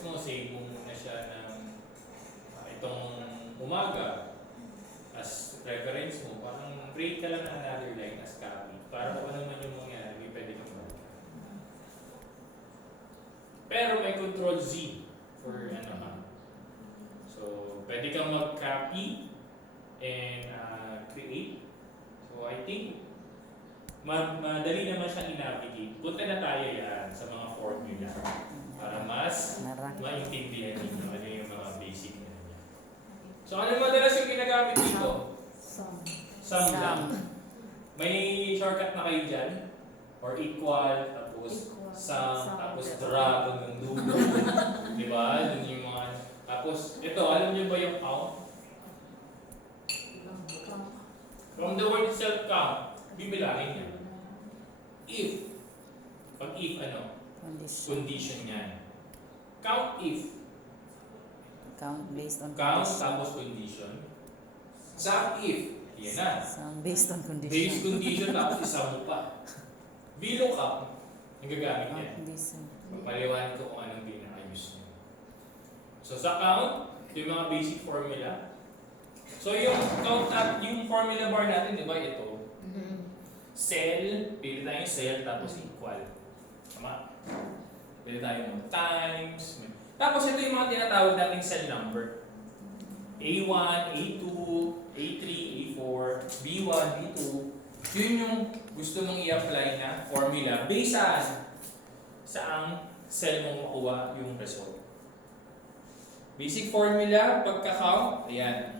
request mo, save mo muna siya ng itong umaga as reference mo. Parang create ka lang ng another line as copy. Para kung ano man yung mangyari, may pwede kang balik. Pero may control Z for ano ha. So, pwede kang mag-copy and create. So, I think madali naman siyang i-navigate. Punta na tayo yan sa mga formula para mas maintindihan ninyo ano yung mga basic na niya. So, ano madalas yung ginagamit dito? Sum lang. May shortcut na kayo dyan? Or equal, tapos sum, tapos drag hanggang dulo. Diba? Yun yung mga... Tapos, ito, alam niyo ba yung count? From the word itself, count. Bibilangin niya. If. Pag if, ano? Condition yan. Count if. Count based on Count, condition. tapos condition. Sum if. Yan na. Sum based on condition. Base condition, tapos isang mo pa. VLOOKUP. Yung gagamit yan. Papaliwanag ko kung anong pinaka-use niya. So sa count, yung mga basic formula. So yung count at yung formula bar natin, di ba ito? Cell, pili tayo yung cell, tapos equal. Tama? Pili tayo yung times. Tapos ito yung mga tinatawag nating cell number. A1, A2, A3, A4, B1, B2. Yun yung gusto mong i-apply na formula based sa ang cell mong makuha yung result. Basic formula, pagka-count, ayan.